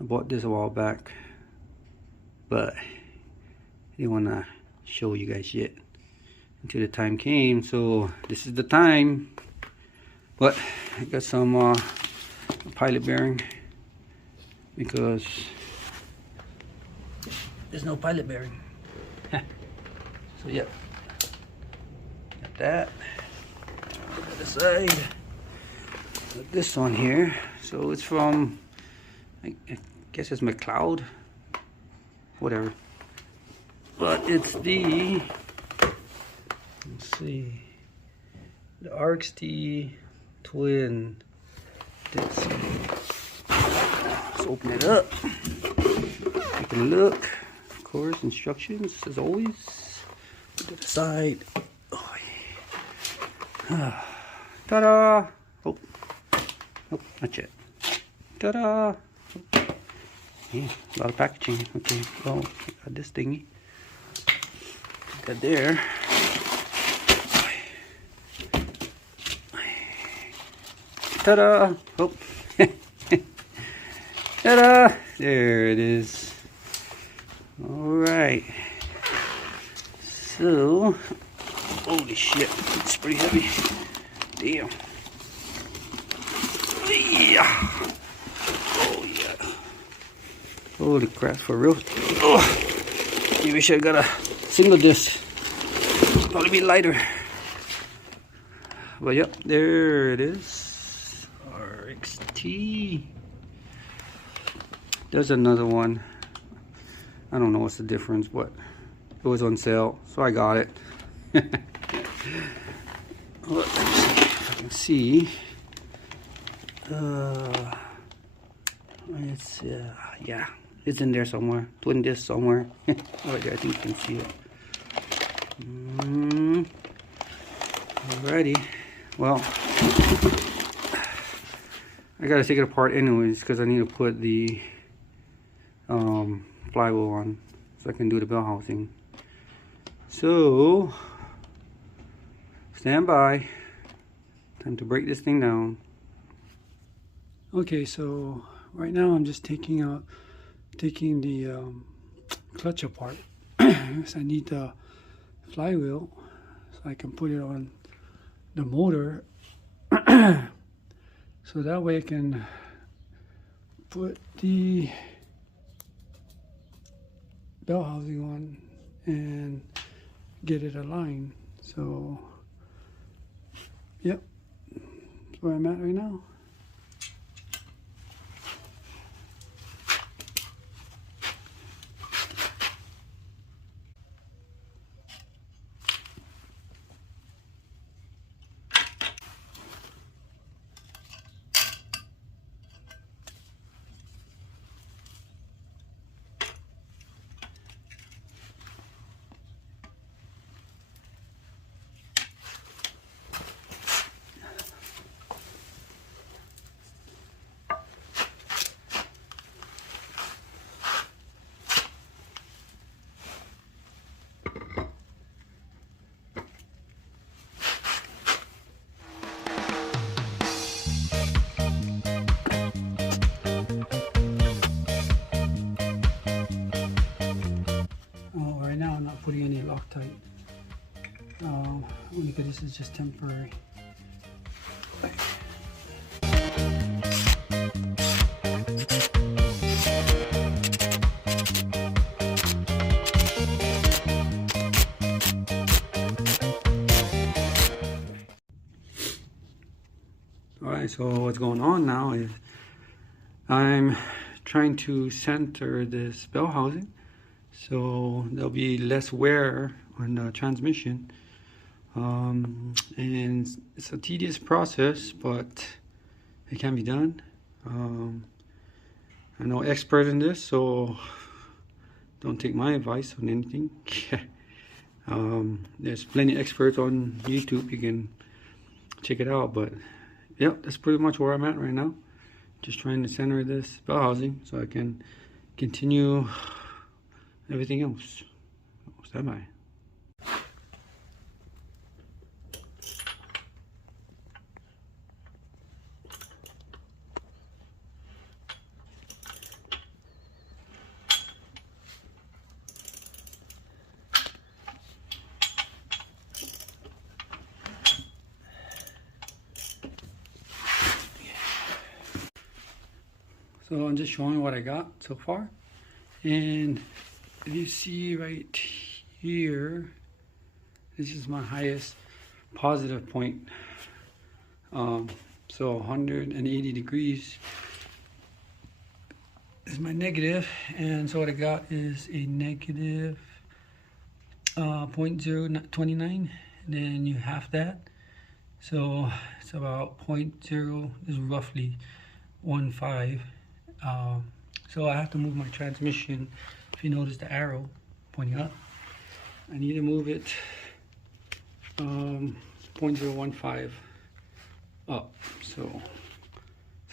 I bought this a while back, but I didn't want to show you guys yet until the time came. So this is the time. But I got some pilot bearing because there's no pilot bearing. So yeah, got that. Put that aside. Put this on here. So it's from, I guess it's McLeod, whatever. But it's the, let's see, the RXT twin. Let's open it up. Take a look. Of course, instructions as always. Put it aside. Oh, yeah. Ta-da! Oh, nope, not yet. Ta-da! Yeah, a lot of packaging. Okay, well, I got this thingy. Got there. Ta-da! Oh. Ta-da! There it is. Alright. So, holy shit, it's pretty heavy. Damn. Yeah. Oh yeah. Holy crap, for real. Oh, maybe I should have got a single disc. Probably be lighter. But yep, there it is. RXT. There's another one. I don't know what's the difference, but it was on sale, so I got it. Let's see if I can see. It's yeah, it's in there somewhere. Twin disc somewhere. Right there, I think you can see it. Alrighty. Well, I gotta take it apart anyways because I need to put the flywheel on so I can do the bell housing. So stand by. Time to break this thing down. Okay, so right now I'm just taking the clutch apart. So I need the flywheel so I can put it on the motor. So that way I can put the bell housing on and get it aligned. So yep, that's where I'm at right now. Putting any Loctite, only because this is just temporary. Alright, so what's going on now is I'm trying to center this bell housing so there'll be less wear on the transmission, and it's a tedious process, but it can be done. I'm no expert in this, so don't take my advice on anything. There's plenty of experts on YouTube, you can check it out, but yeah, that's pretty much where I'm at right now. Just trying to center this bell housing so I can continue everything else. Stand by. So I'm just showing what I got so far. And if you see right here, this is my highest positive point. So 180 degrees is my negative, and so what I got is a negative 0.029, and then you half that, so it's about 0.0 is roughly 1.5. So I have to move my transmission. If you notice the arrow pointing up, I need to move it 0.015 up. So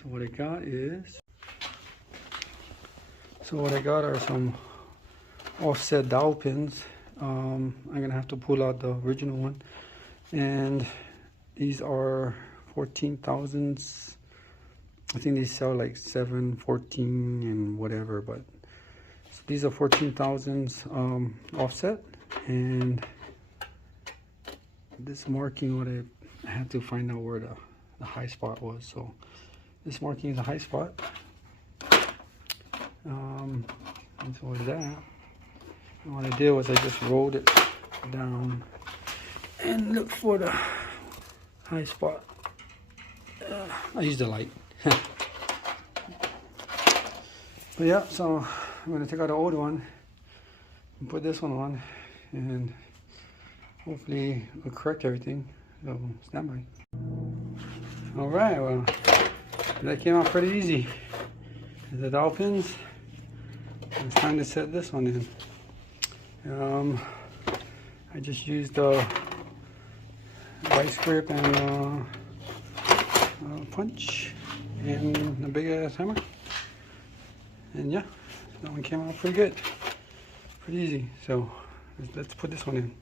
what I got is, are some offset dowel pins. I'm gonna have to pull out the original one, and these are 14,000s. I think they sell like 7, 14 and whatever, but so these are 14,000s offset. And this marking, what I had to find out where the high spot was. So this marking is a high spot. And so with that, and what I did was I just rolled it down and looked for the high spot. I used the light. But yeah, so I'm going to take out the old one and put this one on, and hopefully it'll correct everything. So stand by. Alright, well, that came out pretty easy. The dowel pins, it's time to set this one in. I just used the vice grip and punch and a big ass hammer, and yeah, that one came out pretty good, pretty easy. So let's put this one in.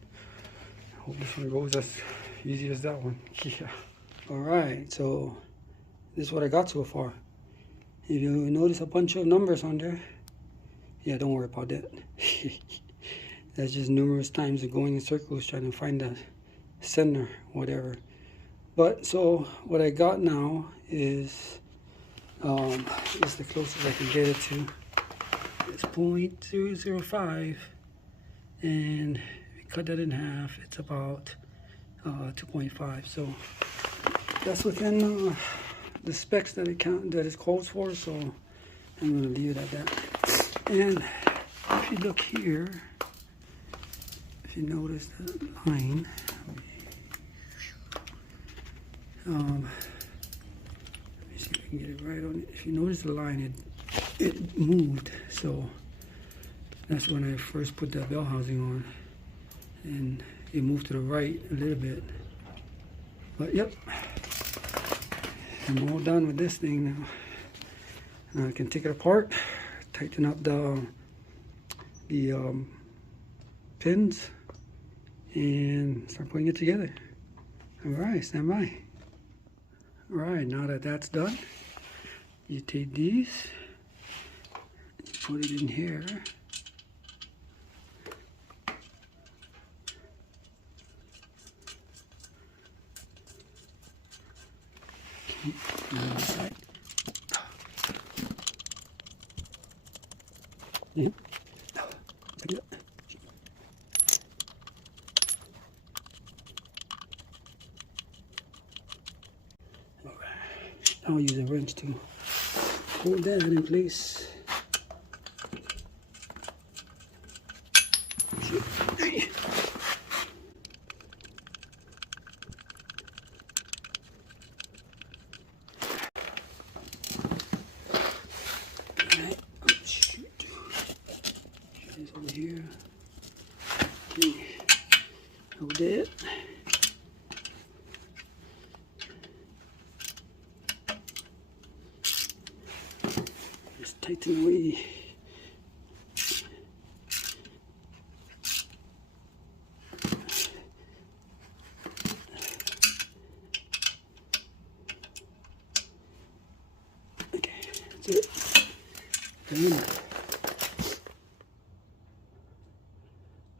Hope this one goes as easy as that one. Yeah. All right, so this is what I got so far. If you notice a bunch of numbers on there, yeah, don't worry about that. That's just numerous times of going in circles trying to find the center, whatever. But so what I got now is the closest I can get it to. It's 0.005, and if you cut that in half, it's about 2.5. So that's within the specs that it calls for. So I'm gonna leave it at that. And if you look here, if you notice the line. Let me see if I can get it right on it. If you notice the line, it moved. So that's when I first put that Bellhousing on, and it moved to the right a little bit. But yep, I'm all done with this thing now. Now I can take it apart, tighten up the pins, and start putting it together. All right, stand by. All right, now that that's done, you take these, you put it in here. Okay, now this side. Yeah. Pick it up. I'll use a wrench to hold that in place. Alright, oh shoot. It's over here. Okay. Hold it. Tighten away. Okay, that's it. Done.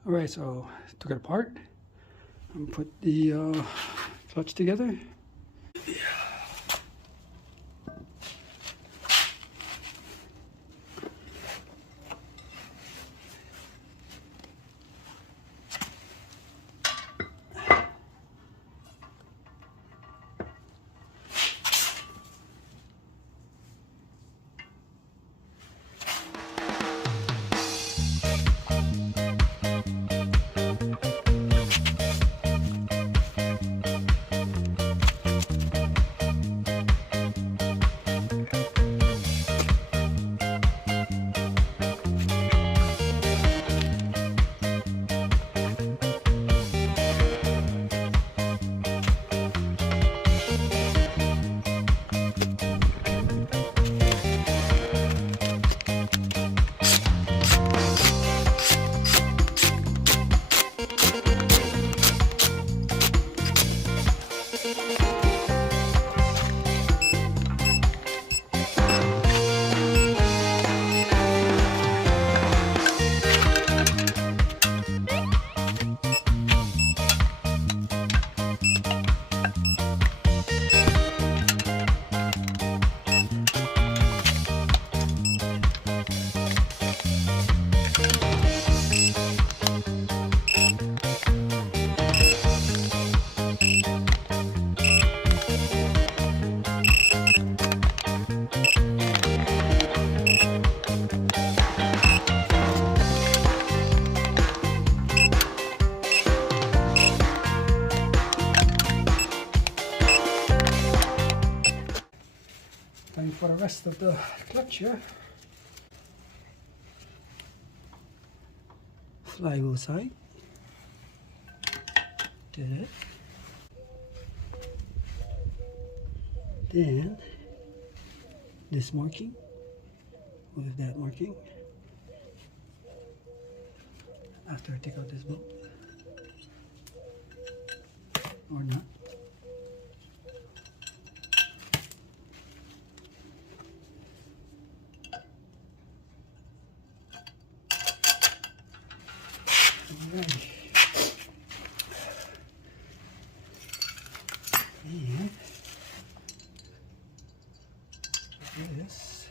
All right, so took it apart and put the clutch together. for the rest of the clutch here. Flywheel side. Did it. Then this marking with that marking. After I take out this bolt, or not. Alright. And this.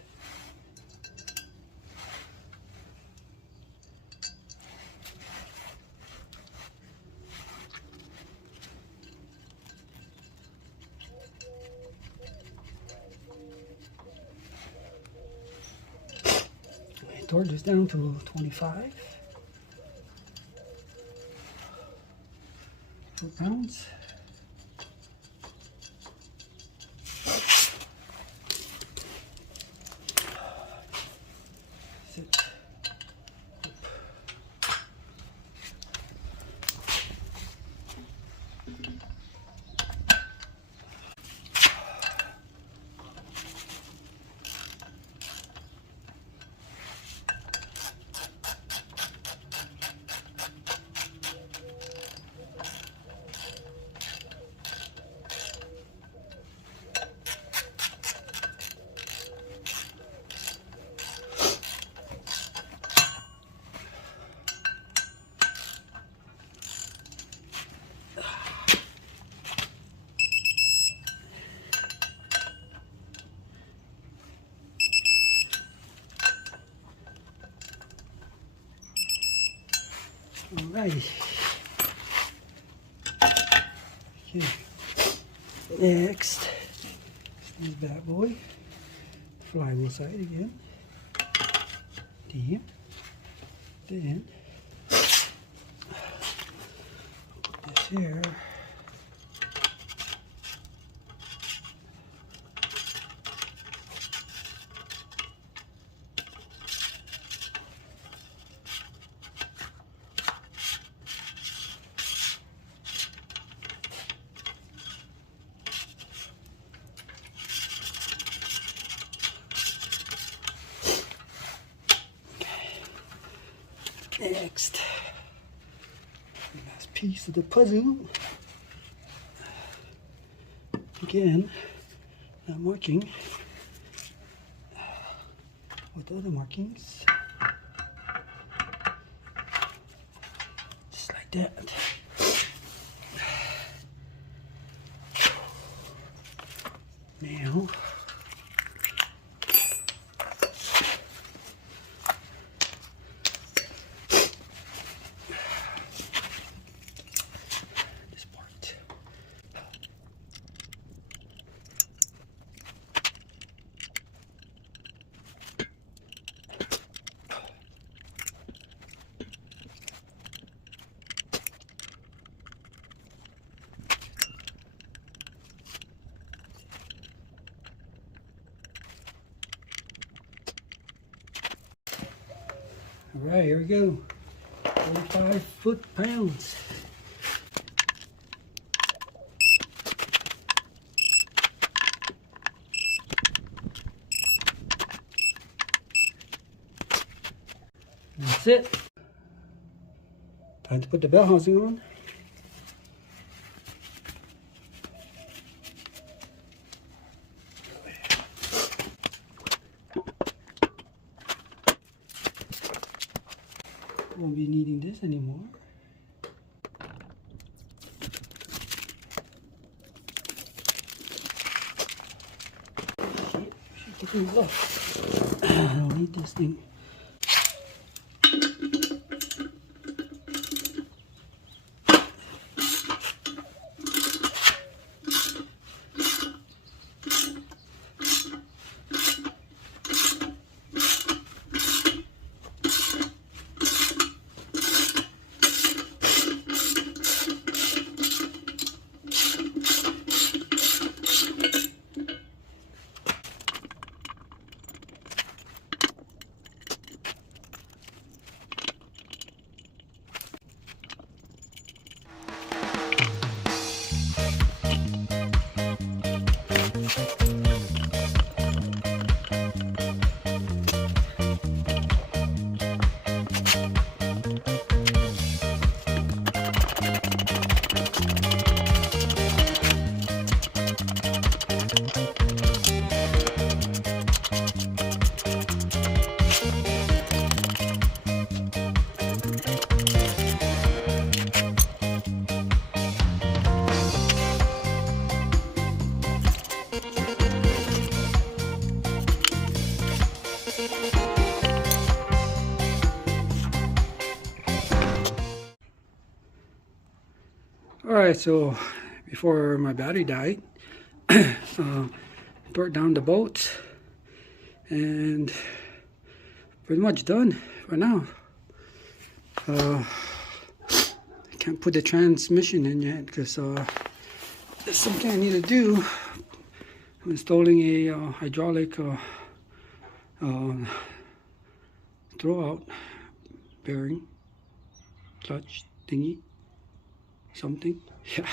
Torque is down to 25 foot-pounds. Sit. Alright. Okay. Next, this bad boy. Flywheel side again. Then this here. Next, last piece of the puzzle. Again, that marking with other markings, just like that. Now, all right, here we go. 45 foot-pounds. That's it. Time to put the bell housing on. Won't be needing this anymore. Shit, should get things off. I don't need this thing. Alright, so before my battery died, brought down the boat and pretty much done for now. I can't put the transmission in yet because there's something I need to do. I'm installing a hydraulic throwout bearing, clutch thingy, something. Yeah,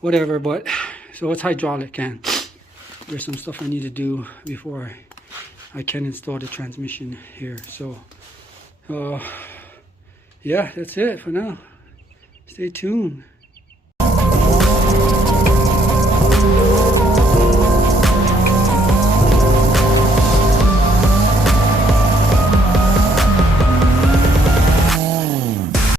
whatever. But so it's hydraulic, and there's some stuff I need to do before I can install the transmission here. So yeah, that's it for now. Stay tuned.